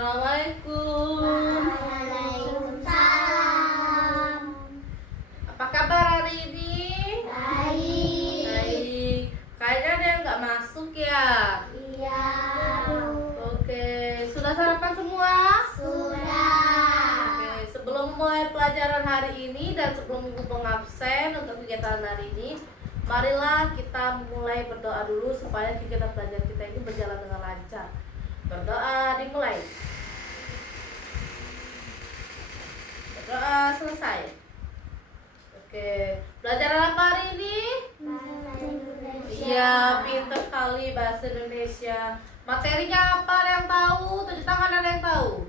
Assalamualaikum. Waalaikumsalam. Apa kabar hari ini? Baik. Baik. Kayaknya ada yang nggak masuk ya? Iya. Oke. Sudah sarapan semua? Sudah. Oke. Sebelum mulai pelajaran hari ini dan sebelum ibu pengabsen untuk kegiatan hari ini, marilah kita mulai berdoa dulu supaya kegiatan belajar kita ini berjalan dengan lancar. Berdoa dimulai. Berdoa selesai. Oke. Belajar apa hari ini? Bahasa Indonesia. Iya, pintar sekali bahasa Indonesia. Materinya apa? Ada yang tahu? Tunjuk tangan, ada yang tahu?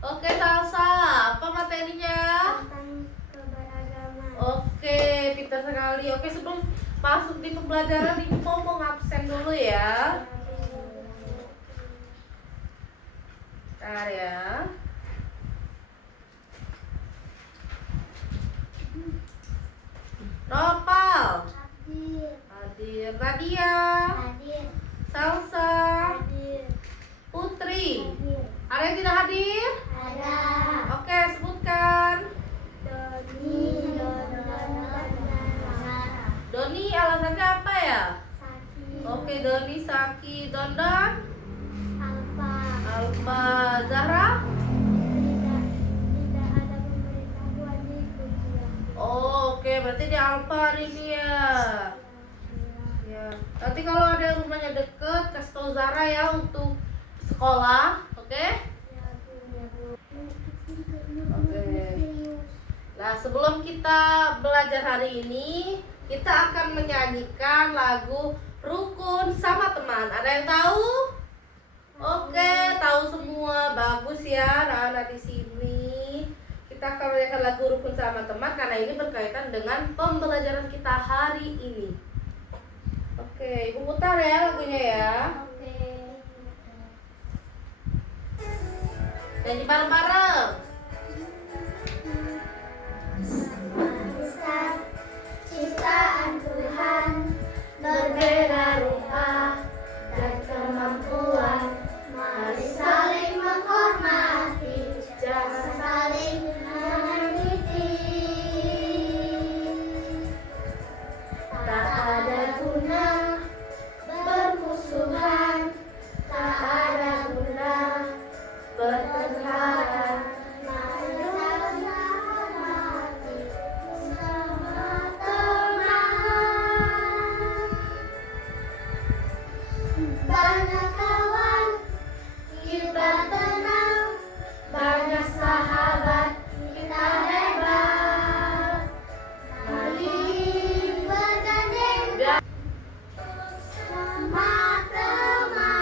Oke, Salsa. Apa materinya? Tentang keberagaman. Oke, pintar sekali. Oke, sebelum masuk di pembelajaran, ibu mau ngabsen dulu ya. Bentar ya. Nopal, Hadir. hadir. Nadia, Hadir. Salsa, Hadir. Putri. Hadir. Ada yang tidak hadir? Ada. Oke, sebutkan. Doni. Doni, alasannya apa ya? Saki. Oke, Doni, Saki, Dondon, Alfa. Alfa, Zahra. Tidak ada pemberitahuan di kuliah. Oh, oke, berarti di Alfa hari ini ya. Ya. Nanti kalau ada yang rumahnya deket, kasih tahu Zahra ya untuk sekolah, oke? Oke. Nah, sebelum kita belajar hari ini, kita akan menyanyikan lagu Rukun sama Teman. Ada yang tahu? Oke, tahu semua. Bagus ya, anak-anak di sini. Kita akan menyanyikan lagu Rukun sama Teman karena ini berkaitan dengan pembelajaran kita hari ini. Oke, Ibu putar ya lagunya ya. Oke. Nyanyi bareng-bareng. Manusia ciptaan Tuhan berbeda rupa dan kemampuan. Mari saling menghormati, jangan saling menyakiti. Tak ada guna bermusuhan, tak ada guna bertengkaran. Mari saling menghormati bersama teman. Banyak kawan, kita tenang. Banyak sahabat, kita hebat. Mari bergandeng bersama teman.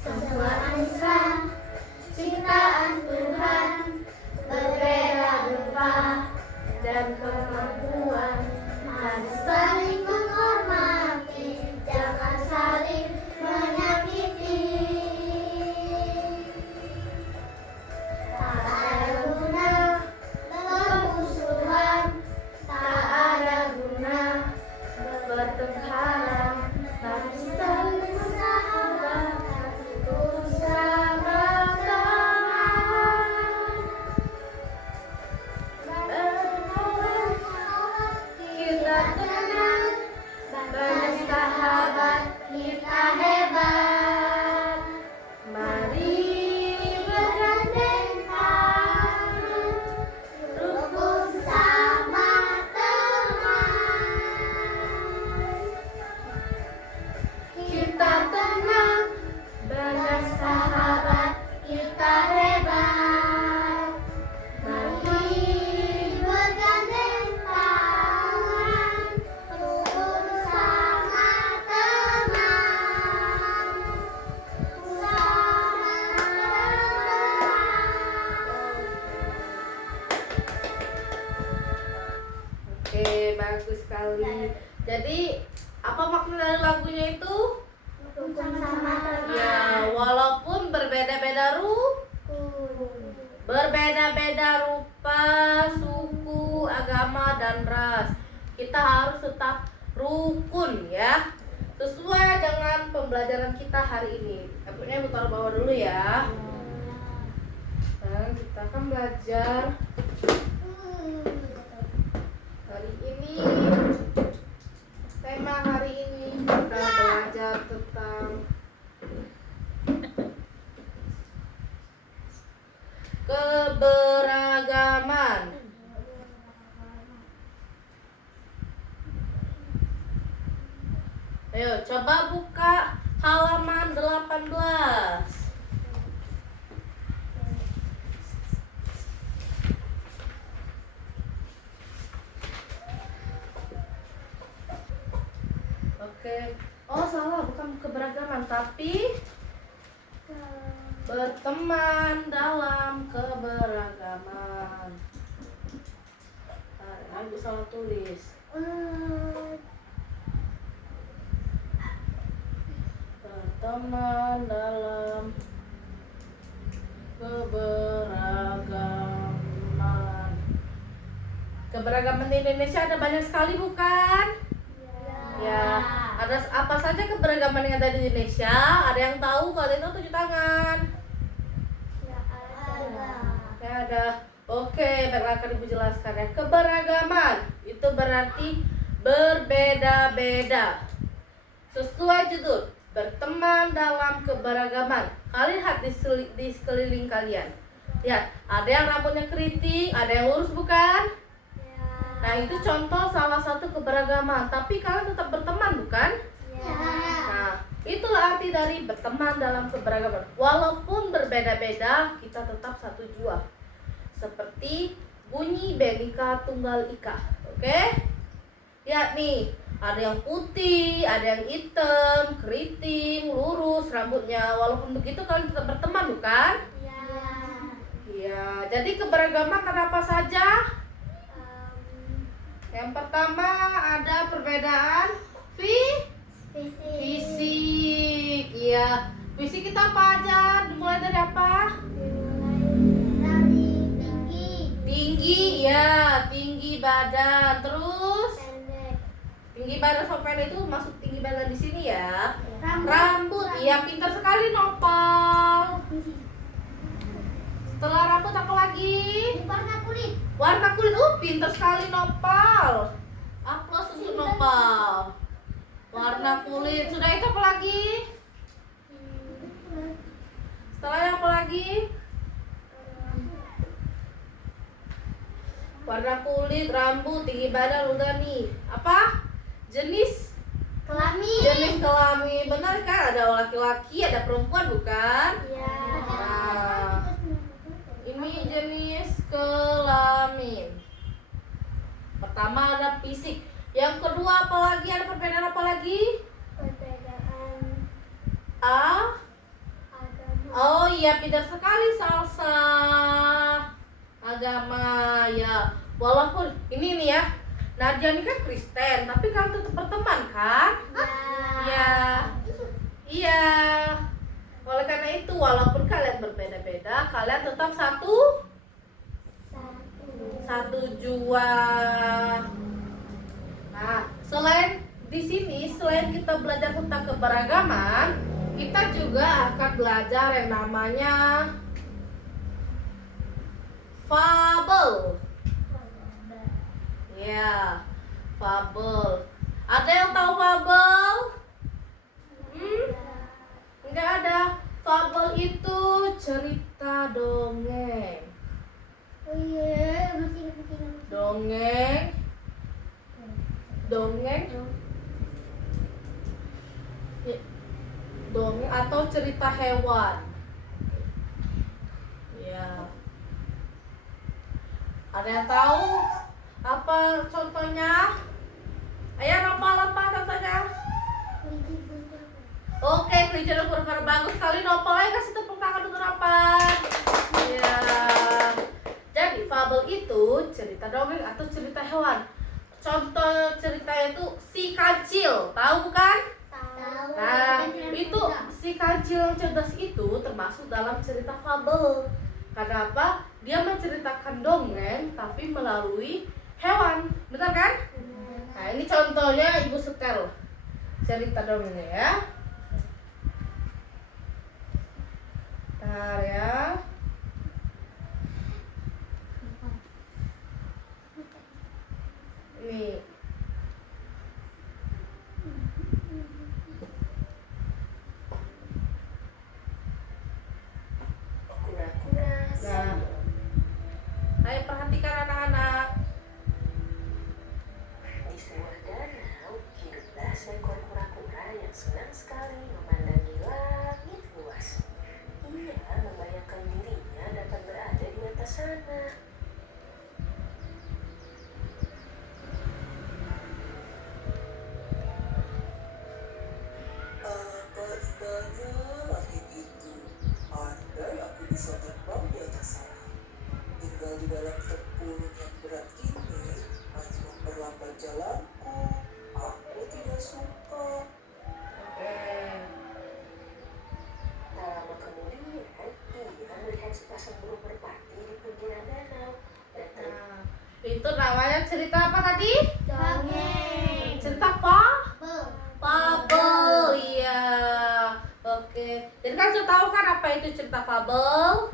Semua insan ciptaan Tuhan berbeda rupa dan kemampuan. Mari saling menghormati, jangan saling menyakiti. Tak ada guna bermusuhan, tak ada guna bertengkaran. Mari saling bersahabat bersama teman. Kita tenang, banyak sahabat, kita hebat. Mari bergandeng tangan, rukun sama teman. Kita tenang, banyak sahabat, kita hebat. Mari bergandeng tangan, rukun sama teman. Sama Oke, bagus sekali. Jadi, apa makna dari lagunya itu? rukun sama teman. Ya, walaupun berbeda-beda berbeda-beda rupa, suku, agama, dan ras, kita harus tetap rukun ya. Sesuai dengan pembelajaran kita hari ini. Ibunya ibu taruh bawah dulu ya. Dan kita akan belajar hari ini. Tema hari ini kita belajar tentang keberagaman. Ayo coba buka halaman 18. Oke. Oh salah, bukan keberagaman tapi berteman dalam keberagaman. Nah, ibu salah tulis. Berteman dalam keberagaman. Keberagaman di Indonesia ada banyak sekali bukan? Ya, ada apa saja keberagaman yang ada di Indonesia? Ada yang tahu? Kalau itu tunjuk tangan. Ya ada. Oke, baiklah akan ibu jelaskan ya. Keberagaman itu berarti berbeda-beda. Sesuai judul, berteman dalam keberagaman. Kalian lihat di sekeliling kalian. Lihat, ada yang rambutnya keriting, ada yang lurus bukan? Nah itu contoh salah satu keberagaman. Tapi kalian tetap berteman bukan? Nah itulah arti dari berteman dalam keberagaman. Walaupun berbeda-beda, kita tetap satu jua. Seperti bunyi Bhinneka Tunggal Ika. Oke? Lihat nih, ada yang putih, ada yang hitam, keriting, lurus rambutnya. Walaupun begitu kalian tetap berteman bukan? Iya. Jadi keberagaman ada apa saja? Yang pertama ada perbedaan fisik. Iya. Fisik kita apa aja? Dimulai dari apa? Tinggi, ya, tinggi badan. Terus tinggi badan sampai itu masuk tinggi badan di sini ya. Rambut, iya pintar sekali Nopal. Setelah rambut apa lagi? Warna kulit, pintar sekali Nopal. Aplaus untuk Nopal. Warna kulit, sudah itu apa lagi? Setelahnya apa lagi? Warna kulit, rambut, tinggi badan udah nih. Apa? Jenis kelamin, benar kan? Ada laki-laki, ada perempuan bukan? Nah, ini jenis kelamin. Pertama ada fisik. Yang kedua apa lagi? Ada perbedaan apa lagi? Oh iya, pintar sekali Salsa. Agama ya. Walaupun ini nih ya, Nadia ini kan Kristen, tapi kalian tetap berteman kan? Iya. Oleh karena itu, walaupun kalian berbeda-beda, kalian tetap satu jua. Nah, selain di sini, selain kita belajar tentang keberagaman, kita juga akan belajar yang namanya fabel. Ya, fabel. Ada yang tahu fabel? Enggak ada. Fabel itu cerita dongeng. Dongeng atau cerita hewan. Ya. Ada yang tahu apa contohnya? Ayo Nopal, apa contohnya? Oke, kelinci dan kura-kura, bagus sekali Nopal. Ayo kasih tepuk tangan untuk Nopal. Ya. Jadi fabel itu cerita dongeng atau cerita hewan. Contoh ceritanya itu si kancil, tahu bukan? Tahu. Nah, itu si kancil yang cerdas itu termasuk dalam cerita fabel. Karena apa? Dia menceritakan dongeng tapi melalui hewan, benar kan? Nah, ini contohnya Ibu setel cerita dong ini ya. Bentar ya. Ini. Kura-kura. Nah, ayo perhatikan anak-anak. Di sebuah danau hiduplah seekor kura-kura yang senang sekali memandangi langit luas. Ia membayangkan dirinya dapat berada di atas sana. Apa indahnya langit itu. Andai aku bisa terbang di atas sana. Tinggal di dalam tempurung yang berat ini hanya memperlambat jalanku. Aku tidak suka. Oke. Tak lama kemudian, ia melihat sepasang burung merpati di pinggiran danau. Dan Nah, itu namanya cerita apa tadi? Dongeng. Cerita apa? Fabel, iya. Oke. Jadi kan sudah tahu kan apa itu cerita fabel?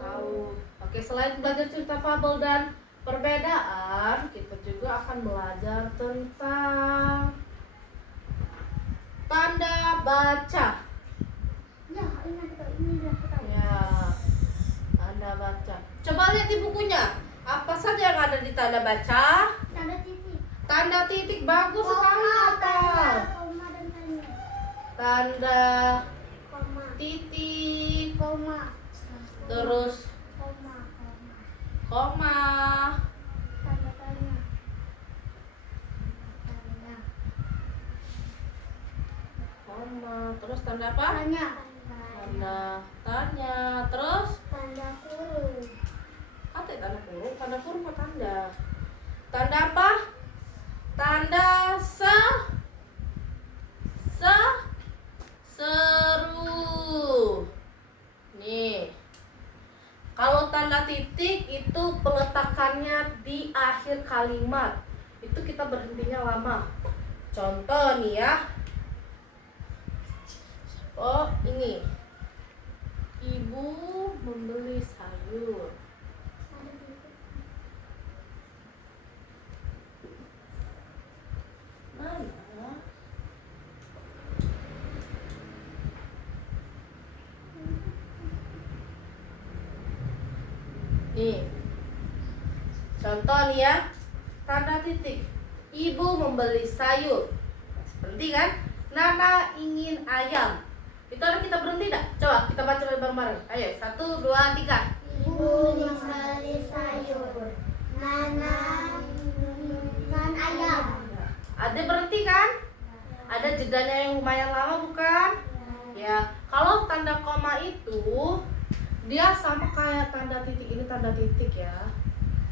Tahu. Oke, selain belajar cerita fabel dan perbedaan, kita juga akan belajar tentang tanda baca. Ya, ini udah tahu. Ya, tanda baca. Coba lihat di bukunya. Apa saja yang ada di tanda baca? Tanda titik. Tanda titik bagus sekali, Natal. Koma dan tanya. Tanda Koma. titik, Koma. terus Koma. koma, Tanda tanya. Tanda. koma, terus tanda apa? Tanya. Tanda tanya, terus Tanda kurung. kata tanda kurung apa tanda? Tanda apa? Tanda seru. Nih. Kalau tanda titik itu peletakannya di akhir kalimat. Itu kita berhentinya lama. Contoh nih ya. Oh, ini. Ibu membeli sayur. Tanda titik. Mana? Nih. Contoh nih ya. Tanda titik. Ibu membeli sayur. Berhenti kan? Nana ingin ayam. Itu ada kita berhenti enggak? Coba kita baca bareng-bareng. Ayo, 1, 2, 3. Ibu membeli sayur. Nana inginkan ayam. Ada berhenti kan? Ada jedanya yang lumayan lama bukan? Ya, kalau tanda koma itu dia sama kayak tanda titik. Ini tanda titik ya.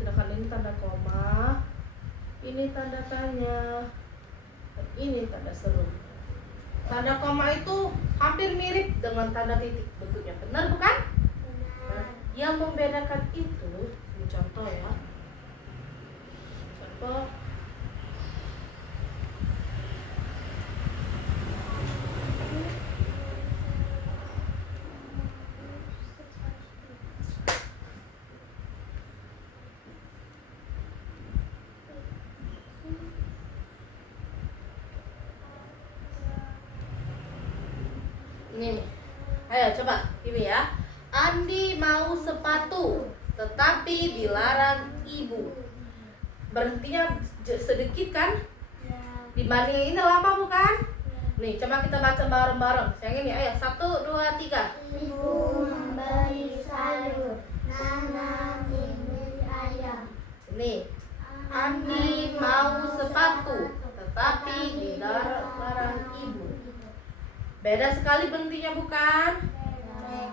Sedangkan ini tanda koma. Ini tanda tanya. Dan ini tanda seru. Tanda koma itu hampir mirip dengan tanda titik bentuknya. Benar bukan? Nah, yang membedakan itu, ini contoh ya. Contoh. Nih, ayo coba ini ya. Andi mau sepatu, tetapi dilarang ibu. Berhentinya sedikit kan? Dibanding ini lama bukan? Nih, coba kita baca bareng-bareng. Yang ini, ayo 1, 2, 3. Ibu membeli sayur. Nana ingin ayam. Nih, Andi mau sepatu, tetapi dilarang ibu. Beda sekali berhentinya bukan?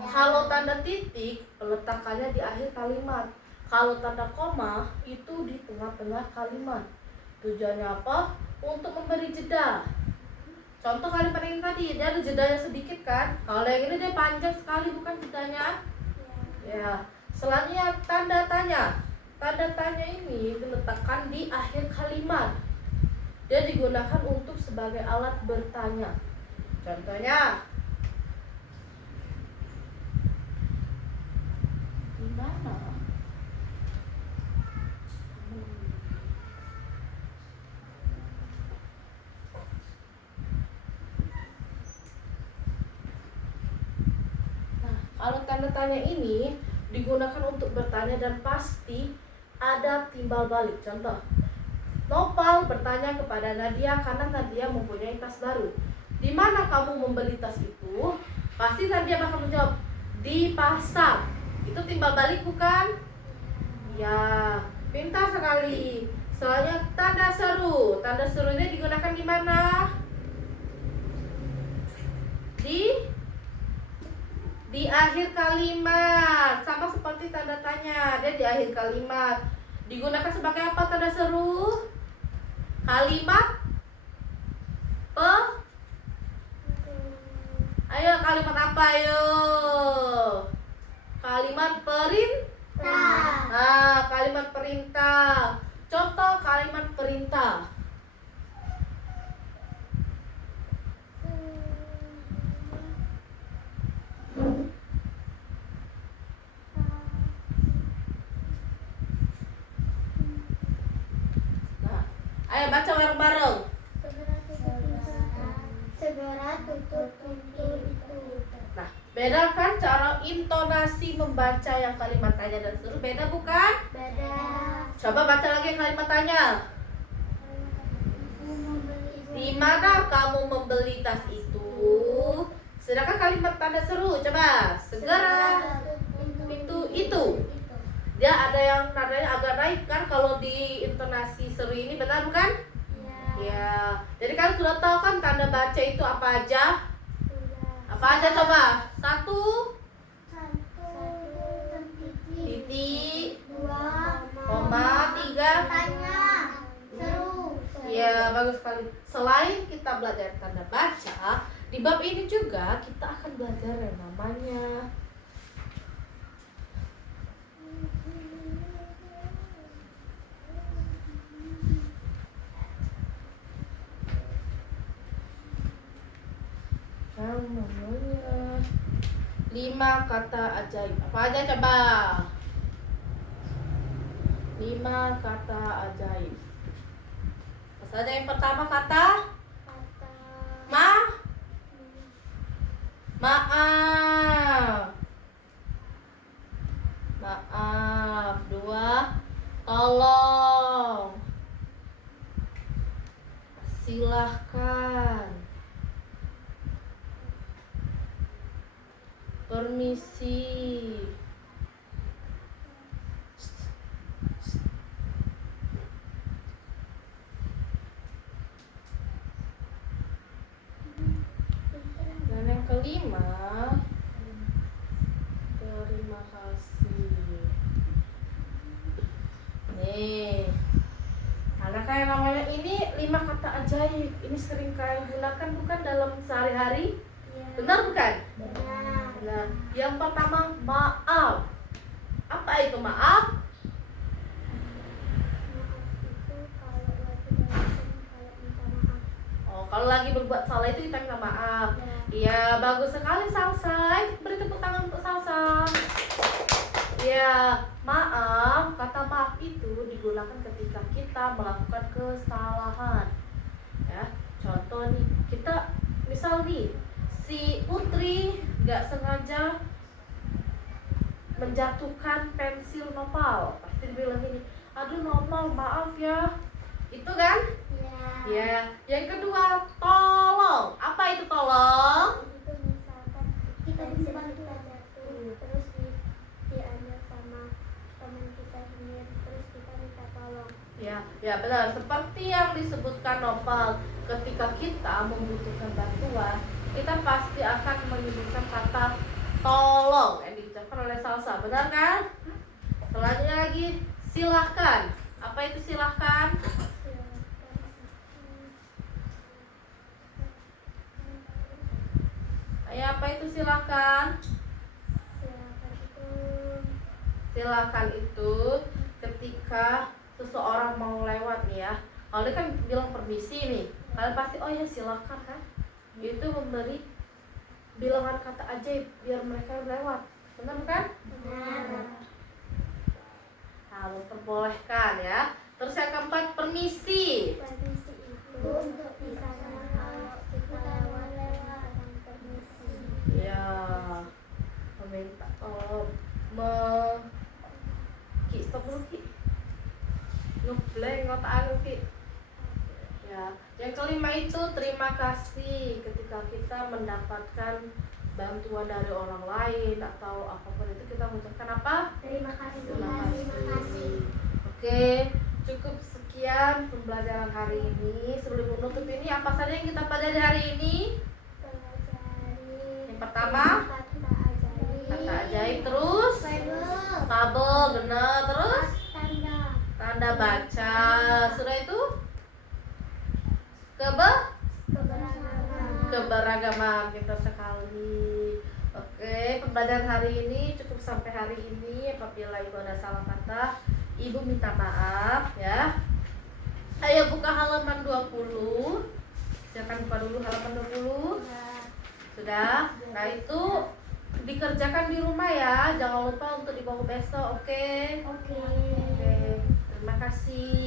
Kalau tanda titik peletakannya di akhir kalimat. Kalau tanda koma itu di tengah-tengah kalimat. Tujuannya apa? Untuk memberi jeda. Contoh kalimat ini tadi, dia ada jedanya sedikit kan? Kalau yang ini dia panjang sekali bukan jedanya? Ya. Selanjutnya tanda tanya. Tanda tanya ini diletakkan di akhir kalimat. Dia digunakan untuk sebagai alat bertanya. Contohnya, di mana? Nah, kalau tanda tanya ini digunakan untuk bertanya dan pasti ada timbal balik. Contoh, Nopal bertanya kepada Nadia karena Nadia mempunyai tas baru. Di mana kamu membeli tas itu? Pasti Nadia bakal menjawab, di pasar. Itu timbal balik bukan? Ya, pintar sekali. Soalnya tanda seru. Tanda seru ini digunakan di mana? Di akhir kalimat. Sama seperti tanda tanya, dia di akhir kalimat. Digunakan sebagai apa tanda seru? Kalimat Ayo kalimat apa ayo? Kalimat perintah. Kalimat perintah. Contoh kalimat perintah. Nah, ayo baca bareng-bareng. Segera tutup pintu itu. Nah, bedakan cara intonasi membaca yang kalimat tanya dan seru. Beda bukan? Beda. Coba baca lagi kalimat tanya. Di mana kamu membeli tas itu? Sedangkan kalimat tanda seru, coba segera pintu itu. Dia ada yang nadanya agak naik kan kalau di intonasi seru ini, benar bukan? Ya. Jadi kalian sudah tahu kan tanda baca itu apa aja? Apa aja coba? Satu, titik, koma, tiga. Tanya. Seru. Ya, bagus sekali. Selain kita belajar tanda baca, di bab ini juga kita akan belajar yang namanya lima kata ajaib. Apa aja coba? 5 kata ajaib. Apa saja yang pertama kata? Maaf. 2, tolong. Silahkan. Permisi. Dan yang kelima, terima kasih. Nih, karena kayak namanya ini 5 kata ajaib. Ini sering kalian gunakan bukan dalam sehari-hari? Benar bukan? Nah, yang pertama maaf. Apa itu maaf? Oh, kalau lagi berbuat salah itu kita minta maaf. Iya, bagus sekali Salsa. Beri tepuk tangan untuk Salsa. Ya, maaf. Kata maaf itu digunakan ketika kita melakukan kesalahan. Ya, contoh nih, kita misal nih si Putri nggak sengaja menjatuhkan pensil Nopal, pasti dibilang gini, aduh Nopal maaf ya, itu kan? Ya. Yang kedua tolong. Apa itu tolong? Itu misalkan kita jatuh terus diambil sama teman kita sendiri terus kita minta tolong. Ya benar. Seperti yang disebutkan Nopal, ketika kita membutuhkan bantuan, kita pasti akan menyebutkan kata tolong yang diucapkan oleh Salsa, benar kan? Selanjutnya lagi silahkan. Apa itu silahkan? Ayo, apa itu silahkan? Silahkan itu ketika seseorang mau lewat nih ya, Kalau dia kan bilang permisi nih, kalian pasti oh ya silakan kan. Itu memberi bilangan kata ajaib biar mereka lewat. Benar kan? Benar. Nah, memperbolehkan ya. Terus yang keempat, permisi. Permisi itu untuk misalnya kalau kita lewat orang permisi. Ya, meminta Ki, stop dulu Ki. Ngeblank otak aku Ki. Ya, yang kelima itu terima kasih ketika kita mendapatkan bantuan dari orang lain atau apapun itu kita mengucapkan apa? Terima kasih. Terima Terima kasih. Oke, cukup sekian pembelajaran hari ini. Sebelum menutup ini, apa saja yang kita pelajari hari ini? Pelajari Yang pertama, kata ajaib. kata ajaib, terus tabel, benar, terus Tanda. tanda baca. Sudah itu Keberagaman. keberagaman kita sekali. Oke, pembelajaran hari ini cukup sampai hari ini. Apabila ibu ada salah kata, ibu minta maaf ya. Ayo buka halaman 20. Silakan buka dulu halaman 20. Sudah. Nah, itu dikerjakan di rumah ya. Jangan lupa untuk dibawa besok, oke? Oke. Oke. Terima kasih.